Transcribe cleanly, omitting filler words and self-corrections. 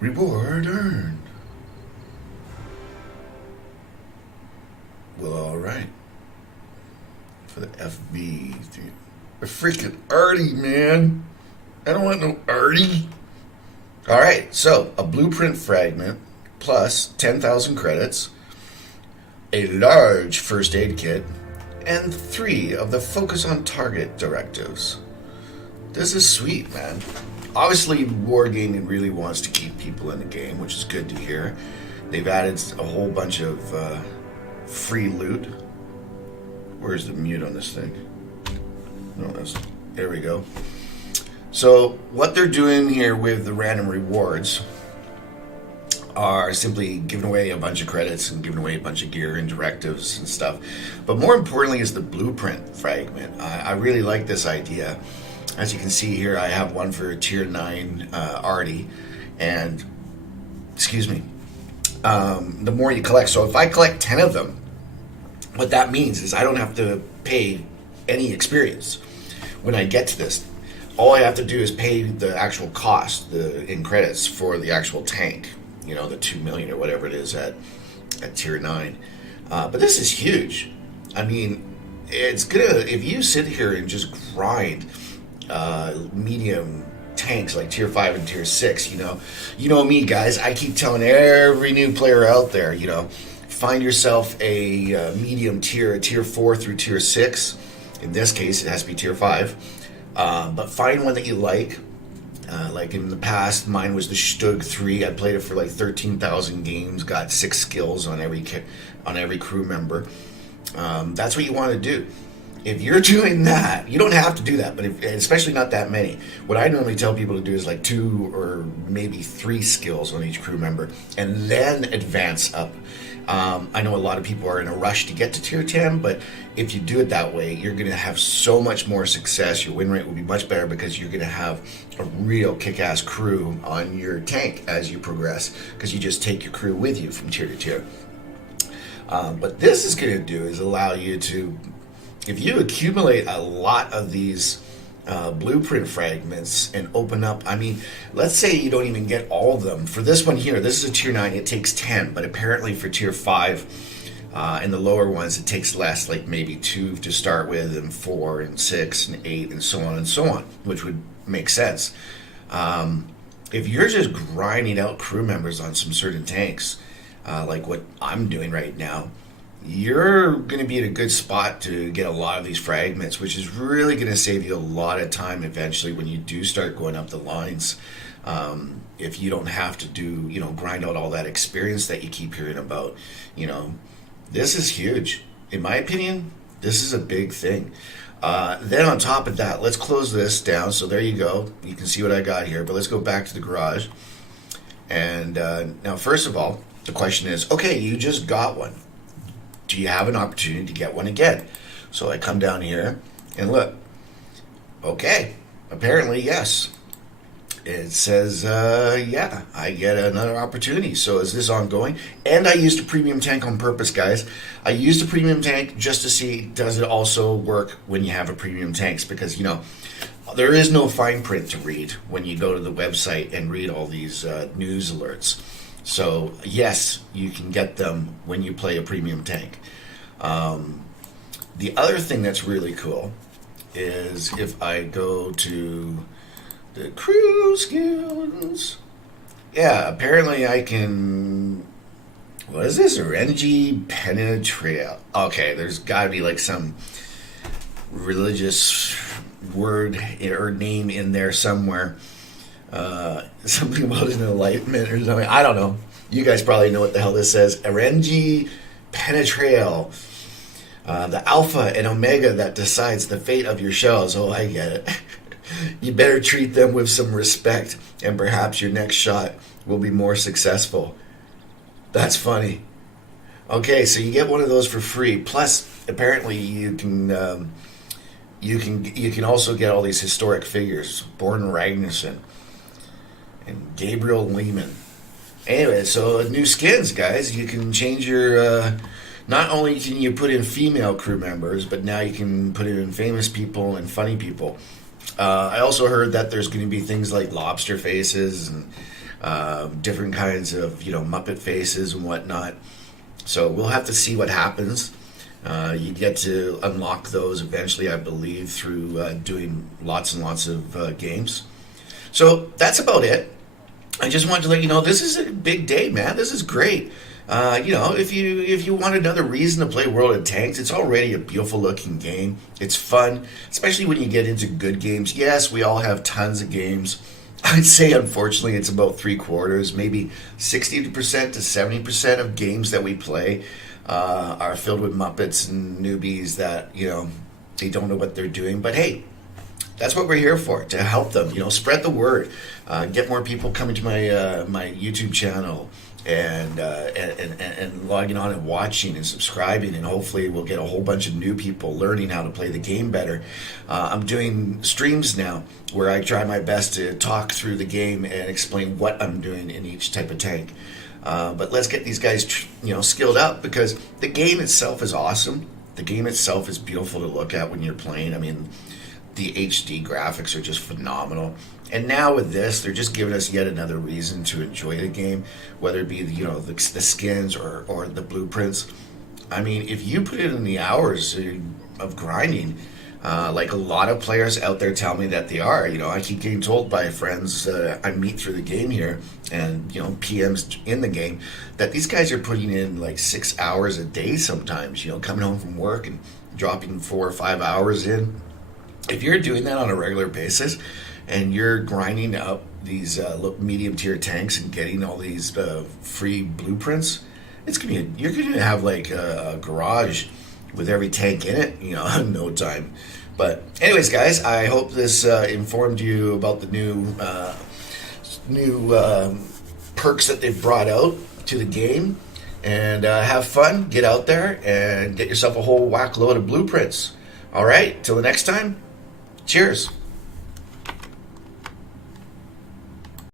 Reward earned. Well, all right. For the FB, dude. A freaking Artie, man. I don't want no Artie. All right, so a blueprint fragment plus 10,000 credits, a large first aid kit, and 3 of the focus on target directives. This is sweet, man. Obviously, Wargaming really wants to keep people in the game, which is good to hear. They've added a whole bunch of free loot. Where's the mute on this thing? No, there we go. So what they're doing here with the random rewards are simply giving away a bunch of credits and giving away a bunch of gear and directives and stuff. But more importantly is the blueprint fragment. I really like this idea. As you can see here, I have one for tier 9 Artie, and excuse me, the more you collect. So if I collect 10 of them, what that means is I don't have to pay any experience when I get to this. All I have to do is pay the actual cost in credits for the actual tank, the 2 million or whatever it is at tier 9. But this is huge. I mean, it's gonna, if you sit here and just grind medium tanks like tier 5 and tier 6, you know me, guys. I keep telling every new player out there, find yourself a medium tier 4 through tier 6. In this case, it has to be tier 5. But find one that you like. Like in the past, mine was the Stug 3. I played it for like 13,000 games, got 6 skills on every crew member. That's what you want to do. If you're doing that, you don't have to do that, but especially not that many. What I normally tell people to do is like 2 or maybe 3 skills on each crew member, and then advance up. I know a lot of people are in a rush to get to tier 10, but if you do it that way, you're going to have so much more success. Your win rate will be much better because you're going to have a real kick-ass crew on your tank as you progress, because you just take your crew with you from tier to tier. But this is going to do is allow you to, if you accumulate a lot of these blueprint fragments and open up, let's say you don't even get all of them. For this one here, this is a tier 9, it takes 10, but apparently for tier 5 and the lower ones, it takes less, like maybe 2 to start with, and 4 and 6 and 8 and so on, which would make sense. If you're just grinding out crew members on some certain tanks, like what I'm doing right now, you're going to be in a good spot to get a lot of these fragments, which is really going to save you a lot of time eventually when you do start going up the lines. If you don't have to do, grind out all that experience that you keep hearing about, this is huge. In my opinion, this is a big thing. Then on top of that, let's close this down. So there you go. You can see what I got here, but let's go back to the garage. And now, first of all, the question is, okay, you just got one. Do you have an opportunity to get one again? So I come down here and look. Okay, apparently yes. It says, yeah, I get another opportunity. So is this ongoing? And I used a premium tank on purpose, guys. I used a premium tank just to see, does it also work when you have a premium tanks? Because, there is no fine print to read when you go to the website and read all these news alerts. So, yes, you can get them when you play a premium tank. The other thing that's really cool is if I go to the crew skills. Yeah, apparently I can... What is this? RNG Penetrail. Okay, there's got to be like some religious word or name in there somewhere. Something about an enlightenment or something. I don't know. You guys probably know what the hell this says. RNG Penetrail. The alpha and omega that decides the fate of your shells. Oh, I get it. You better treat them with some respect, and perhaps your next shot will be more successful. That's funny. Okay, so you get one of those for free. Plus, apparently, you can also get all these historic figures. Born Ragnarsson and Gabriel Lehman. Anyway, so new skins, guys. You can change your... not only can you put in female crew members, but now you can put in famous people and funny people. I also heard that there's going to be things like lobster faces and different kinds of Muppet faces and whatnot. So we'll have to see what happens. You get to unlock those eventually, I believe, through doing lots and lots of games. So that's about it. I just wanted to let you know this is a big day, man. This is great. If you want another reason to play World of Tanks, it's already a beautiful looking game. It's fun, especially when you get into good games. Yes, we all have tons of games. I'd say, unfortunately, it's about three quarters, maybe 60% to 70% of games that we play are filled with Muppets and newbies that, they don't know what they're doing. But hey, that's what we're here for, to help them, spread the word, get more people coming to my YouTube channel and logging on and watching and subscribing, and hopefully we'll get a whole bunch of new people learning how to play the game better. I'm doing streams now where I try my best to talk through the game and explain what I'm doing in each type of tank. But let's get these guys, skilled up, because the game itself is awesome. The game itself is beautiful to look at when you're playing. I mean, the HD graphics are just phenomenal. And now with this, they're just giving us yet another reason to enjoy the game, whether it be the skins or the blueprints. I mean, if you put it in the hours of grinding, like a lot of players out there tell me that they are. I keep getting told by friends I meet through the game here, and PMs in the game, that these guys are putting in like 6 hours a day sometimes. Coming home from work and dropping 4 or 5 hours in. If you're doing that on a regular basis, and you're grinding up these medium tier tanks and getting all these free blueprints, you're gonna have like a garage with every tank in it, in no time. But anyways, guys, I hope this informed you about the new perks that they've brought out to the game. And have fun, get out there, and get yourself a whole whack load of blueprints. All right, till the next time, cheers.